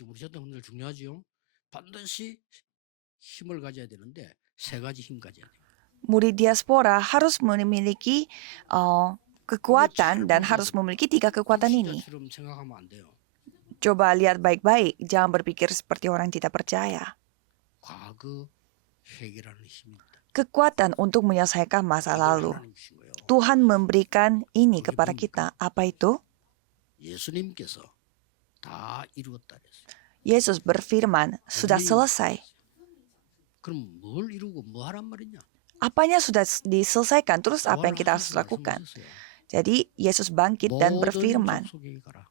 지금 우리 전통들 중요하지요. 반드시 힘을 가져야 되는데 세 가지 힘 가져야 돼요. Murid diaspora harus memiliki kekuatan dan harus memiliki 3 kekuatan ini. 불신자처럼 생각하면 안 돼요. Coba lihat baik-baik, jangan berpikir seperti orang tidak percaya. 과거 회개라는 힘입니다. Kekuatan untuk menyelesaikan masa 이걸 lalu. 하나님 주신 거예요. Tuhan memberikan ini kepada kita. Apa itu? 예수님께서 다 이루었다 그랬어요. Yesus berfirman, sudah selesai. 그럼 뭘 이루고 뭐 하란 말이냐? Apanya sudah diselesaikan, terus apa yang kita harus lakukan? Jadi Yesus bangkit dan berfirman,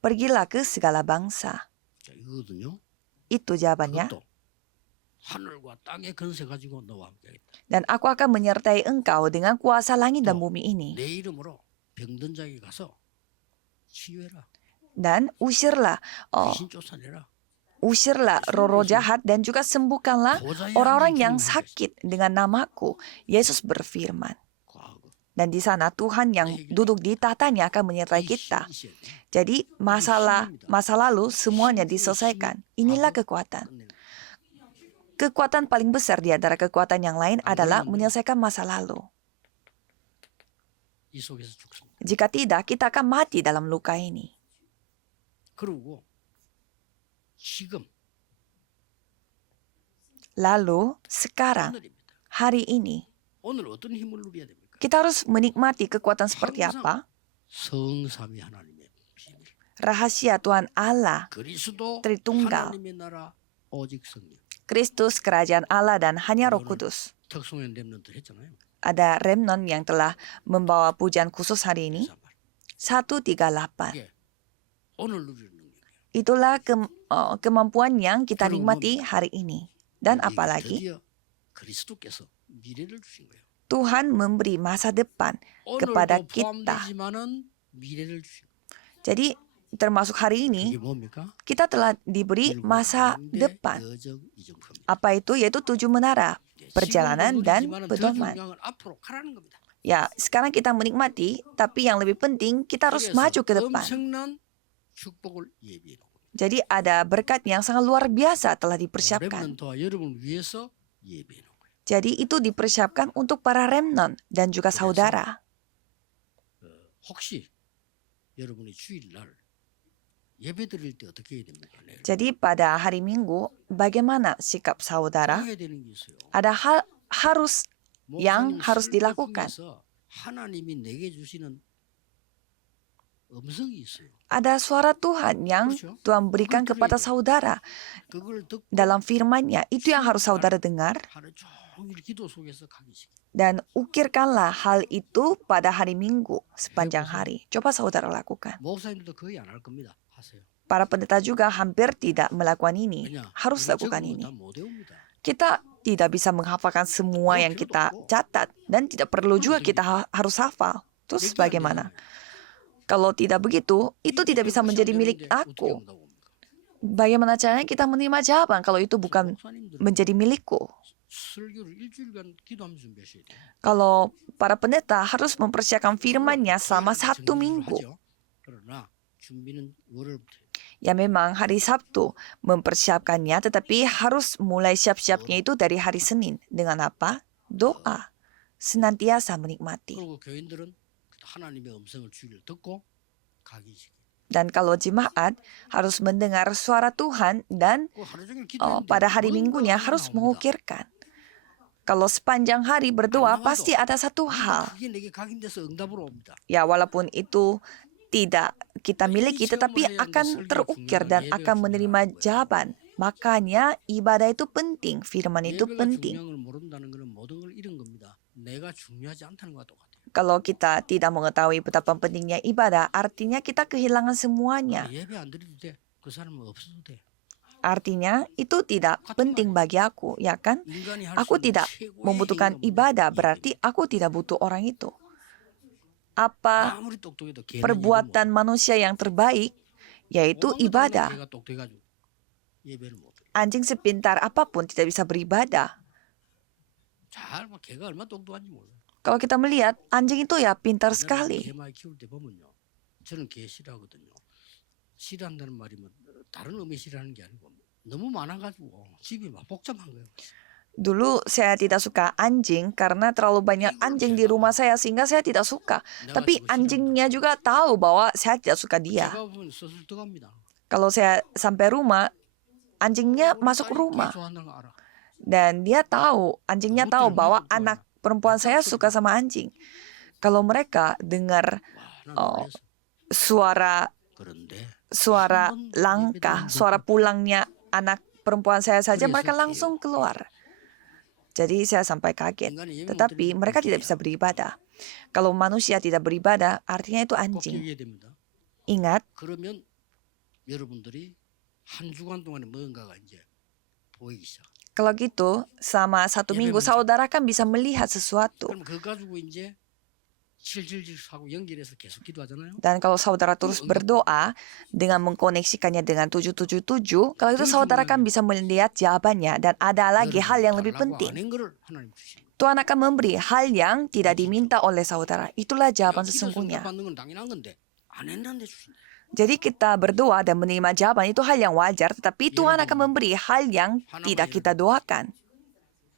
pergilah ke segala bangsa. 자, 이거거든요. Itu jawabannya. 그것도 하늘과 땅의 권세 가지고 너와 함께 하겠다. Dan aku akan menyertai engkau dengan kuasa langit dan 또 bumi ini. 내 이름으로 병든 자에게 가서 치유해라. Dan usirlah 귀신 쫓아내라. roh-roh jahat dan juga sembuhkanlah orang-orang yang sakit dengan namaku. Yesus berfirman. 과거. Dan di sana Tuhan yang duduk di tahtanya akan menyertai kita. Jadi masa lalu semuanya diselesaikan. Inilah kekuatan. Kekuatan paling besar di antara kekuatan yang lain adalah menyelesaikan masa lalu. 이 속에서 죽습니다. Jika tidak, kita akan mati dalam luka ini. 그리고 지금 Lalu, sekarang, 오늘입니다. hari ini, 오늘 어떤 힘을 누려야 됩니까? kita harus menikmati kekuatan seperti apa? 성삼위 하나님의 비밀. Rahasia Tuhan Allah, 그리스도 Tritunggal. 하나님의 나라 오직 성령. Kristus, kerajaan Allah, dan hanya Roh Kudus. 특송의 렘넌트 했잖아요. Ada remnon yang telah membawa pujian khusus hari ini. 138. 이게 오늘 누리는 능력이에요. Itulah kemampuan yang kita nikmati hari ini. Dan apalagi, 드디어 그리스도께서 미래를 주신 거예요. Tuhan memberi masa depan kepada 오늘도 kita. 포함되지만은 미래를 주신 거예요. Jadi, termasuk hari 이게 ini, 뭡니까? kita telah diberi masa depan. 여정 이정표입니다. Apa itu? Yaitu 7 menara, perjalanan dan 지금도 누리지만은 더 pedoman. 중요한 건 앞으로 가라는 겁니다. Ya, sekarang kita menikmati, tapi yang lebih penting, kita harus maju ke depan. 엄청난 축복을 예비해 놓은 겁니다. Jadi ada berkat yang sangat luar biasa telah dipersiapkan. 렘넌트와 여러분을 위해서 예비해 놓은 거예요. Jadi itu dipersiapkan untuk para remnon dan juga saudara. 혹시 여러분이 주일날 예배 드릴 때 어떻게 해야 됩니까? 내일 Jadi pada hari Minggu, bagaimana sikap saudara? 해야 되는 게 있어요. Ada hal harus yang 목사님 harus 설교 dilakukan. 중에서 하나님이 내게 주시는 음성이 있어요. Ada suara Tuhan yang 그렇죠? Tuhan berikan kepada saudara 그걸 듣고 dalam firman-Nya. Itu yang harus saudara dengar. 하루 종일 기도 속에서 가기식. Dan ukirkanlah hal itu pada hari Minggu sepanjang hari. Coba saudara lakukan. 목사님도 거의 안 할 겁니다. 하세요. Para pendeta juga hampir tidak melakukan ini. 왜냐? Harus 우리 lakukan 적은 ini. 거다못 외웁니다. Kita tidak bisa menghafalkan semua yang kita catat. Dan tidak perlu juga kita harus hafal. Terus 얘기 안 bagaimana? 되잖아요. Kalau tidak begitu, itu tidak bisa menjadi milik 어떻게 aku. 온다고 합니까? Bagaimana caranya kita menerima jawaban kalau itu bukan 목사님들은 menjadi milikku? 설교를 일주일간 기도하면서 준비하셔야 돼요. Kalau para pendeta harus mempersiapkan firman-Nya selama 주일날 1 정리를 minggu. 하죠. 그러나 준비는 월요일부터. Ya memang hari Sabtu mempersiapkannya, tetapi harus mulai siap-siapnya itu dari hari Senin. Dengan apa? Doa. Senantiasa menikmati. 그리고 교인들은 하나님의 음성을 주일 듣고 가기식. Dan kalau jemaat harus mendengar suara Tuhan dan 그 하루 종일 기도했는데 pada hari 뭔가 Minggunya 하나 harus 나옵니다. mengukirkan. Kalau sepanjang hari berdoa pasti ada satu hal. 그게 내게 각인돼서 응답으로 옵니다. Ya walaupun itu tidak kita miliki tetapi akan terukir dan akan menerima jawaban. Makanya ibadah itu penting, firman itu 예배가 penting. 중요한 걸 모른다는 것은 모든 걸 잃은 겁니다. 내가 중요하지 않다는 것과 똑같아요. Kalau kita tidak mengetahui betapa pentingnya ibadah, artinya kita kehilangan semuanya. 예배 안 드려도 돼. 그 사람은 없어도 돼. Artinya itu tidak penting bagi aku, ya kan? 인간이 할 Aku 수 있는 tidak 최고의 membutuhkan 행위가 ibadah, 뭐냐? berarti aku tidak butuh orang itu. Apa 아무리 똑똑해도 개는 perbuatan manusia yang terbaik, yaitu ibadah. 개가 똑똑해가지고 예배를 못 해. Anjing sepintar apapun tidak bisa beribadah. 잘 봐. 개가 얼마나 똑똑한지 몰라. Kalau kita melihat, anjing itu ya pintar 개 sekali. 많이 키울 때 보면요. 저는 개 싫어하거든요. 싫어한다는 말이 뭐 다른 의미 싫어하는 게 아니고 너무 많아가지고 집이 막 복잡한 거예요. Dulu saya tidak suka anjing karena terlalu banyak anjing di rumah saya sehingga saya tidak suka. Tapi anjingnya juga tahu bahwa saya tidak suka dia. 제가 보면 슬슬 들어갑니다. Kalau saya sampai rumah, anjingnya masuk rumah. 좋아한다는 거 알아. Dan dia tahu, anjingnya tahu bahwa anak perempuan saya suka sama anjing. Kalau mereka dengar 와, 난 어, 놀랐어. suara 그런데 suara langkah, suara pulangnya anak perempuan saya saja, mereka langsung keluar. Jadi saya sampai kaget. Tetapi mereka tidak bisa beribadah. Kalau manusia tidak beribadah, artinya itu 꼭 anjing. 기억해야 됩니다. Ingat, 그러면 여러분들이 한 주간 동안에 뭔가가 이제 보이기 시작. kalau gitu, selama 1 minggu saudara kan bisa melihat sesuatu. 그럼 그거 가지고 이제 질질질 하고 연결해서 계속 기도하잖아요. Dan kalau saudara terus berdoa dengan mengkoneksikannya dengan 777, kalau itu saudara kan bisa melihat jawabannya. Dan ada lagi hal yang lebih penting. 아닌 거를 하나님 주시는 거예요. Tuhan akan memberi hal yang tidak diminta oleh saudara. Itulah jawaban sesungguhnya. 받는 건 당연한 건데 안 했는데 주신다. Jadi kita berdoa dan menerima jawaban itu hal yang wajar, tetapi Tuhan akan memberi hal yang tidak kita doakan.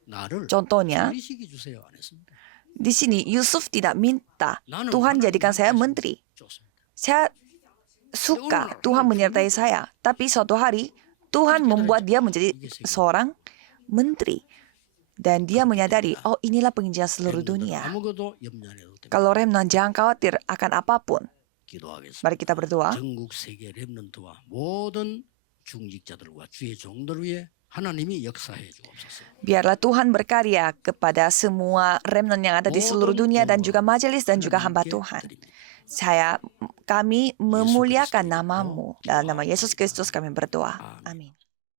나를 Contohnya, 관리시키 주세요. 안 했습니다. di sini Yusuf tidak minta 나는 Tuhan 하나님 jadikan saya 말씀 menteri. 좋습니다. Saya suka Tuhan menyertai saya, tapi suatu hari Tuhan membuat dia menjadi seorang menteri. Dan dia menyadari, oh inilah penginjilan seluruh dunia. 아무것도 염려 안 해도 됩니다. Kalau remnant jangan khawatir akan apapun. 기도하겠습니다. Mari kita berdoa. 전국 세계 렘넌트와 모든 중직자들과 주의 종들 위해 하나님이 역사해 주옵소서. Biarlah Tuhan berkarya kepada semua remnant yang ada di seluruh dunia dan juga majelis dan juga hamba Tuhan. Kami memuliakan namamu. Dalam nama Yesus Kristus kami berdoa. Amin.